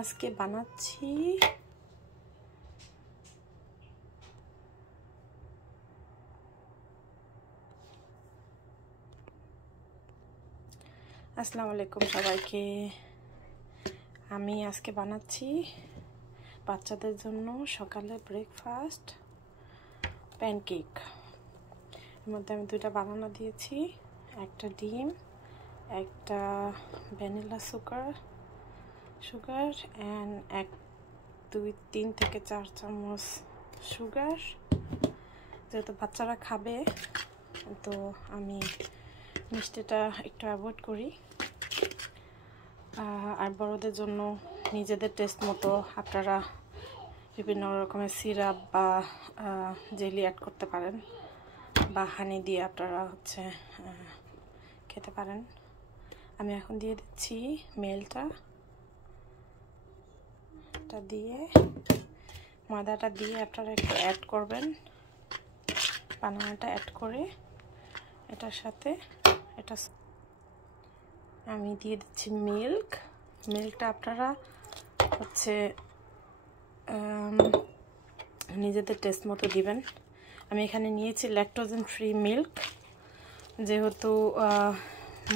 আজকে বানাচ্ছি আসসালামু আলাইকুম সবাইকে। আমি আজকে বানাচ্ছি বাচ্চাদের জন্য সকালে ব্রেকফাস্ট প্যানকেক। এর মধ্যে আমি দুইটা বানানা দিয়েছি, একটা ডিম, একটা ভ্যানিলা সুগার অ্যান্ড 1, 2, 3 থেকে 4 চামচ সুগার। যেহেতু বাচ্চারা খাবে তো আমি মিষ্টিটা একটু অ্যাভয়েড করি, আর বড়দের জন্য নিজেদের টেস্ট মতো আপনারা বিভিন্ন রকমের সিরাপ বা জেলি অ্যাড করতে পারেন, বা হানি দিয়ে আপনারা খেতে পারেন। আমি এখন দিয়ে দিচ্ছি মেলটা, এটা দিয়ে ময়দাটা দিয়ে আপনারা একটু অ্যাড করবেন, বানানাটা অ্যাড করে এটার সাথে এটা আমি দিয়ে দিচ্ছি মিল্কটা আপনারা নিজেদের টেস্ট মতো দিবেন। আমি এখানে নিয়েছি ল্যাকটোজেন ফ্রি মিল্ক, যেহেতু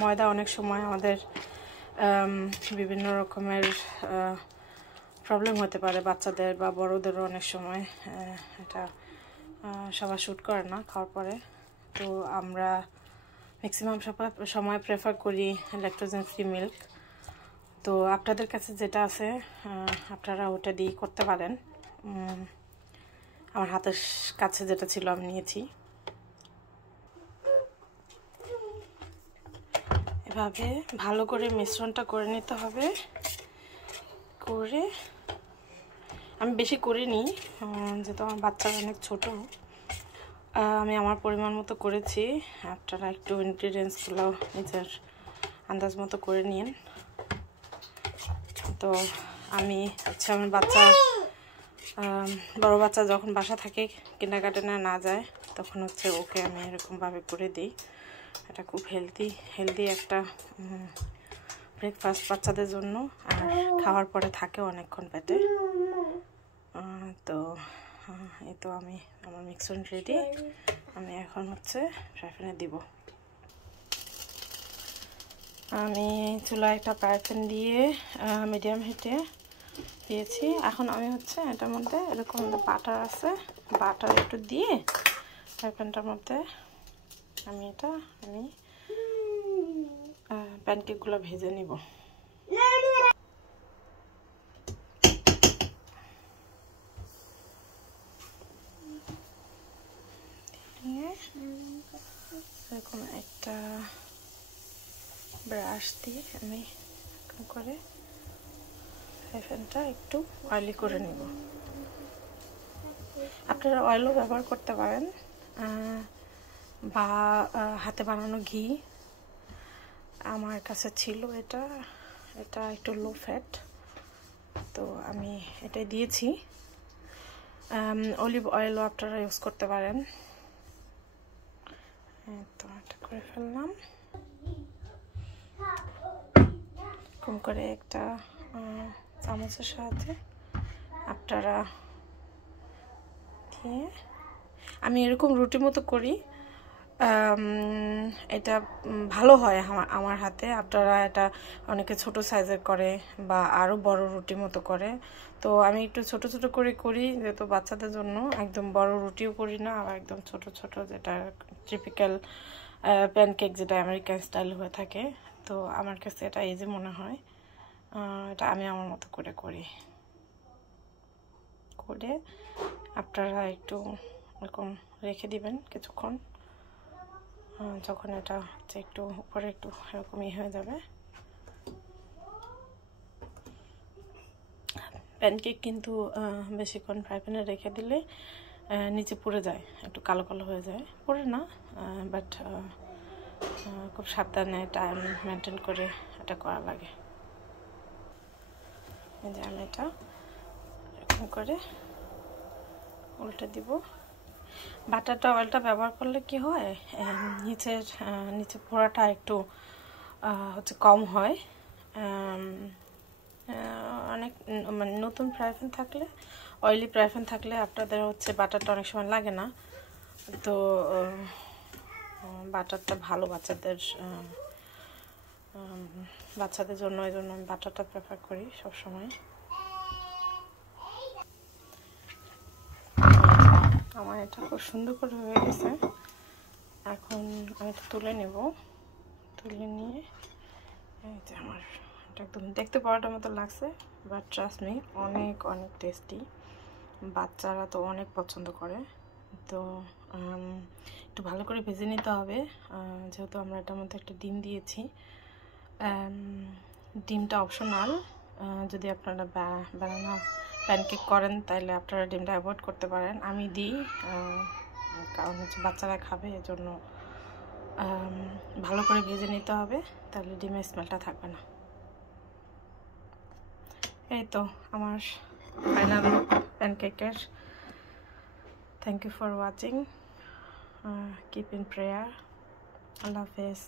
ময়দা অনেক সময় আমাদের বিভিন্ন রকমের প্রবলেম হতে পারে, বাচ্চাদের বা বড়োদেরও অনেক সময় এটা সবার শ্যুট করে না খাওয়ার পরে। তো আমরা ম্যাক্সিমাম সময় প্রেফার করি ল্যাকটোজেন ফ্রি মিল্ক। তো আপনাদের কাছে যেটা আছে আপনারা ওটা দিয়ে করতে পারেন। আমার হাতের কাছে যেটা ছিল আমি নিয়েছি। এভাবে ভালো করে মিশ্রণটা করে নিতে হবে। করে আমি বেশি করিনি, যেহেতু আমার বাচ্চারা অনেক ছোট, আমি আমার পরিমাণ মতো করেছি। আপনারা একটু ইনগ্রিডিয়েন্টসগুলো নিজের আন্দাজ মতো করে নিন। তো আমি আমার বড় বাচ্চা যখন বাসা থাকে, কিন্ডারগার্টেনে না যায়, তখন ওকে আমি এরকমভাবে করে দিই। এটা খুব হেলদি একটা ব্রেকফাস্ট বাচ্চাদের জন্য, আর খাওয়ার পরে থাকে অনেকক্ষণ পেটে। তো এই তো আমার মিক্সন রেডি। আমি এখন ফ্রাই প্যানে দিব। আমি চুলায় একটা ফ্রাই প্যান দিয়ে মিডিয়াম হিটে দিয়েছি। এখন আমি এটার মধ্যে এরকম বাটার আছে, বাটার একটু দিয়ে ফ্রাই প্যানটার মধ্যে আমি প্যানকেকগুলো ভেজে নিব। এরকম একটা ব্রাশ দিয়ে আমি এরকম করে ফ্রাই প্যানটা একটু অয়েলি করে নিব। আপনারা অয়েলও ব্যবহার করতে পারেন, বা হাতে বানানো ঘি। আমার কাছে ছিল এটা একটু লো ফ্যাট, তো আমি এটাই দিয়েছি। অলিভ অয়েলও আপনারা ইউজ করতে পারেন। তো এটা করে ফেললাম। এরকম করে একটা চামচের সাহায্যে আপনারা দিয়ে, আমি এরকম রুটি মতো করি। এটা ভালো হয় আমার হাতে। আপনারা এটা অনেকে ছোট সাইজের করে বা আরও বড় রুটি মতো করে। তো আমি একটু ছোট ছোট করে করি, যেহেতু বাচ্চাদের জন্য। একদম বড় রুটিও করি না, আবার একদম ছোট ছোট, যেটা টিপিক্যাল প্যানকেক যেটা আমেরিকান স্টাইল হয়ে থাকে। তো আমার কাছে এটা ইজি মনে হয়। এটা আমি আমার মতো করে করি। আপনারা একটু এরকম রেখে দিবেন কিছুক্ষণ। যখন এটা একটু উপরে একটু এরকমই হয়ে যাবে। প্যানকেক কিন্তু বেশিক্ষণ ফ্রাই প্যানে রেখে দিলে নিচে পুড়ে যায়, একটু কালো কালো হয়ে যায়। পুড়ে না, বাট খুব সাবধানে টাইম মেনটেন করে এটা করা লাগে। এই যে আমি এটা এরকম করে উল্টে দিব। বাটারটা অয়েলটা ব্যবহার করলে কি হয়, নিচে পোড়াটা একটু কম হয়। অনেক মানে নতুন ফ্রাই প্যান থাকলে, অয়েলি ফ্রাই প্যান থাকলে আপনাদের হচ্ছে বাটারটা অনেক সময় লাগে না। তো বাটারটা ভালো বাচ্চাদের জন্য, এই জন্য আমি বাটারটা প্রেফার করি সবসময়। আমার এটা খুব সুন্দর করে হয়ে গেছে। এখন আমি এটা তুলে নেব। তুলে নিয়ে এই যে আমার এটা একদম দেখতে পড়াটার মতো লাগছে, বাট ট্রাস্ট মি অনেক অনেক টেস্টি। বাচ্চারা তো অনেক পছন্দ করে। তো একটু ভালো করে ভেজে নিতে হবে, যেহেতু আমরা এটার মধ্যে একটা ডিম দিয়েছি। ডিমটা অপশনাল, যদি আপনারা বানানা প্যানকেক করেন তাহলে আপনারা ডিমটা অ্যাভয়েড করতে পারেন। আমি দিই, কারণ হচ্ছে বাচ্চারা খাবে, এজন্য ভালো করে ভেজে নিতে হবে, তাহলে ডিমের স্মেলটা থাকবে না। এই তো আমার ফাইনাল প্যানকেকের। Thank you for watching, keep in prayer. আল্লাহ হাফেজ।